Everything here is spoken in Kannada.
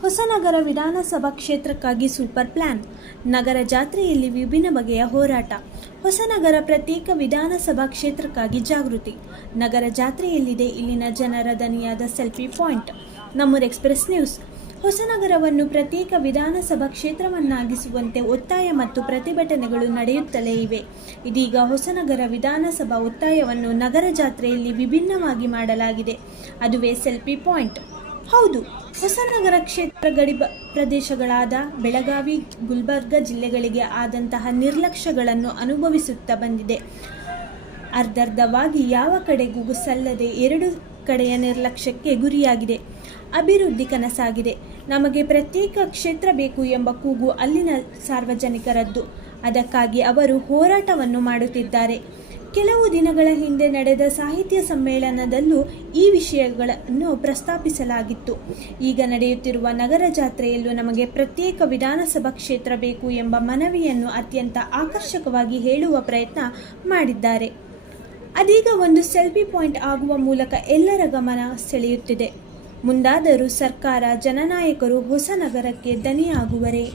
ಹೊಸನಗರ ವಿಧಾನಸಭಾ ಕ್ಷೇತ್ರಕ್ಕಾಗಿ ಸೂಪರ್ ಪ್ಲಾನ್ ನಗರ ಜಾತ್ರೆಯಲ್ಲಿ ವಿಭಿನ್ನ ಬಗೆಯ ಹೋರಾಟ. ಹೊಸನಗರ ಪ್ರತ್ಯೇಕ ವಿಧಾನಸಭಾ ಕ್ಷೇತ್ರಕ್ಕಾಗಿ ಜಾಗೃತಿ. ನಗರ ಜಾತ್ರೆಯಲ್ಲಿದೆ ಇಲ್ಲಿನ ಜನರ ದನಿಯಾದ selfie point Nammur express news ಹೊಸನಗರವನ್ನು ಪ್ರತ್ಯೇಕ ವಿಧಾನಸಭಾ ಕ್ಷೇತ್ರವನ್ನಾಗಿಸುವಂತೆ ಒತ್ತಾಯ ಮತ್ತು ಪ್ರತಿಭಟನೆಗಳು ನಡೆಯುತ್ತಲೇ ಇವೆ. ಇದೀಗ ಹೊಸನಗರ ವಿಧಾನಸಭಾ ಒತ್ತಾಯವನ್ನು ನಗರ ಜಾತ್ರೆಯಲ್ಲಿ ವಿಭಿನ್ನವಾಗಿ ಮಾಡಲಾಗಿದೆ. ಅದುವೇ ಸೆಲ್ಫಿ ಪಾಯಿಂಟ್ ಹೌದು, ಹೊಸನಗರ ಕ್ಷೇತ್ರ ಗಡಿ ಪ್ರದೇಶಗಳಾದ ಬೆಳಗಾವಿ, ಗುಲ್ಬರ್ಗ ಜಿಲ್ಲೆಗಳಿಗೆ ಆದಂತಹ ನಿರ್ಲಕ್ಷ್ಯಗಳನ್ನು ಅನುಭವಿಸುತ್ತಾ ಬಂದಿದೆ. ಅರ್ಧರ್ಧವಾಗಿ ಯಾವ ಕಡೆಗೂ ಸಲ್ಲದೆ ಎರಡು ಕಡೆಯ ನಿರ್ಲಕ್ಷ್ಯಕ್ಕೆ ಗುರಿಯಾಗಿದೆ. ಅಭಿವೃದ್ಧಿ ಕನಸಾಗಿದೆ. ನಮಗೆ ಪ್ರತ್ಯೇಕ ಕ್ಷೇತ್ರ ಬೇಕು ಎಂಬ ಕೂಗು ಅಲ್ಲಿನ ಸಾರ್ವಜನಿಕರದ್ದು. ಅದಕ್ಕಾಗಿ ಅವರು ಹೋರಾಟವನ್ನು ಮಾಡುತ್ತಿದ್ದಾರೆ. ಕೆಲವು ದಿನಗಳ ಹಿಂದೆ ನಡೆದ ಸಾಹಿತ್ಯ ಸಮ್ಮೇಳನದಲ್ಲೂ ಈ ವಿಷಯಗಳನ್ನು ಪ್ರಸ್ತಾಪಿಸಲಾಗಿತ್ತು. ಈಗ ನಡೆಯುತ್ತಿರುವ ನಗರ ಜಾತ್ರೆಯಲ್ಲೂ ನಮಗೆ ಪ್ರತ್ಯೇಕ ವಿಧಾನಸಭಾ ಕ್ಷೇತ್ರ ಬೇಕು ಎಂಬ ಮನವಿಯನ್ನು ಅತ್ಯಂತ ಆಕರ್ಷಕವಾಗಿ ಹೇಳುವ ಪ್ರಯತ್ನ ಮಾಡಿದ್ದಾರೆ. ಅದೀಗ ಒಂದು ಸೆಲ್ಫಿ ಪಾಯಿಂಟ್ ಆಗುವ ಮೂಲಕ ಎಲ್ಲರ ಗಮನ ಸೆಳೆಯುತ್ತಿದೆ. ಮುಂದಾದರೂ ಸರ್ಕಾರ ಜನನಾಯಕರು ಹೊಸ ನಗರಕ್ಕೆ ದನಿಯಾಗುವರೇ?